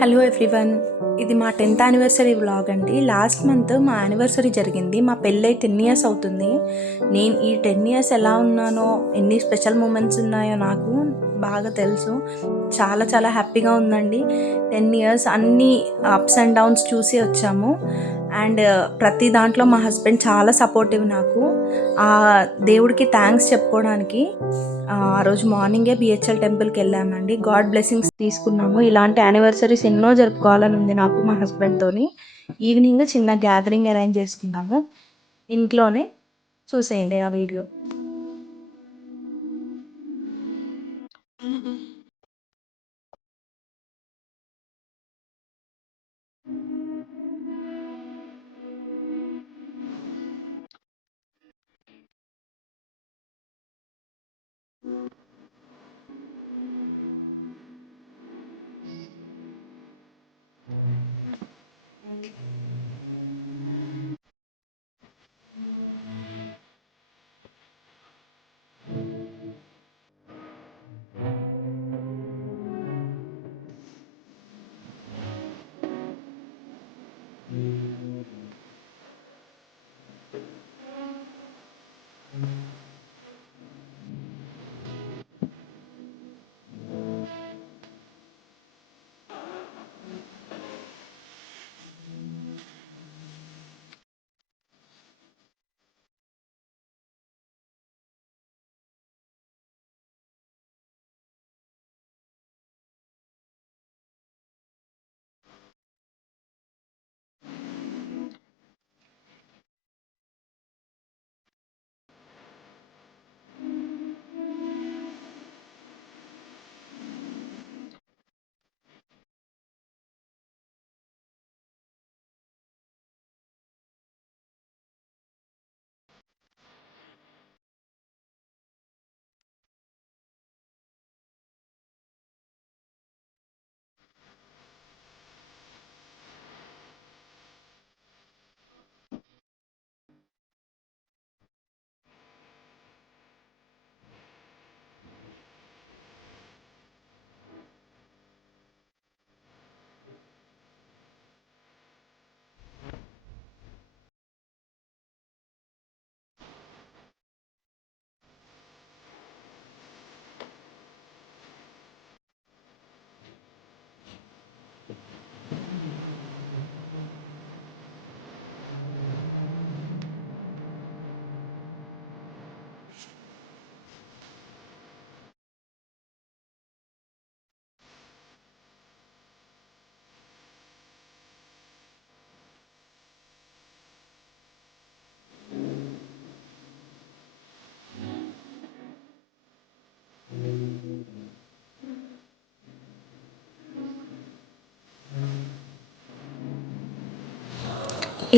Hello everyone. ఇది మా 10th anniversary vlog అండి. లాస్ట్ మంత్ మా యానివర్సరీ జరిగింది. మా పెళ్ళై 10 ఇయర్స్ అవుతుంది. నేను ఈ 10 ఇయర్స్ ఎలా ఉన్నానో, ఎన్ని స్పెషల్ మూమెంట్స్ ఉన్నాయో నాకు బాగా తెలుసు. చాలా చాలా హ్యాపీగా ఉందండి. 10 ఇయర్స్ అన్ని అప్స్ అండ్ డౌన్స్ చూసి వచ్చాము. అండ్ ప్రతి దాంట్లో మా హస్బెండ్ చాలా సపోర్టివ్ నాకు. దేవుడికి థ్యాంక్స్ చెప్పుకోవడానికి ఆ రోజు మార్నింగే బిహెచ్ఎల్ టెంపుల్కి వెళ్ళామండి. గాడ్ బ్లెస్సింగ్స్ తీసుకున్నాము. ఇలాంటి యానివర్సరీస్ ఎన్నో జరుపుకోవాలని ఉంది నాకు మా హస్బెండ్తోని. ఈవినింగ్ చిన్న గ్యాదరింగ్ అరేంజ్ చేసుకున్నాము ఇంట్లోనే. చూసేయండి ఆ వీడియో.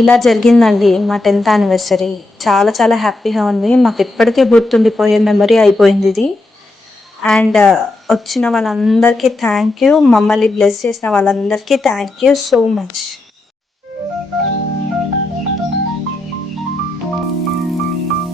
ఇలా జరిగిందండి మా 10th యానివర్సరీ. చాలా చాలా హ్యాపీగా ఉంది. మాకు ఎప్పటికీ గుర్తుండిపోయే మెమరీ అయిపోయింది ఇది. అండ్ వచ్చిన వాళ్ళందరికీ థ్యాంక్ యూ. మమ్మల్ని బ్లెస్ చేసిన వాళ్ళందరికీ థ్యాంక్ యూ సో మచ్.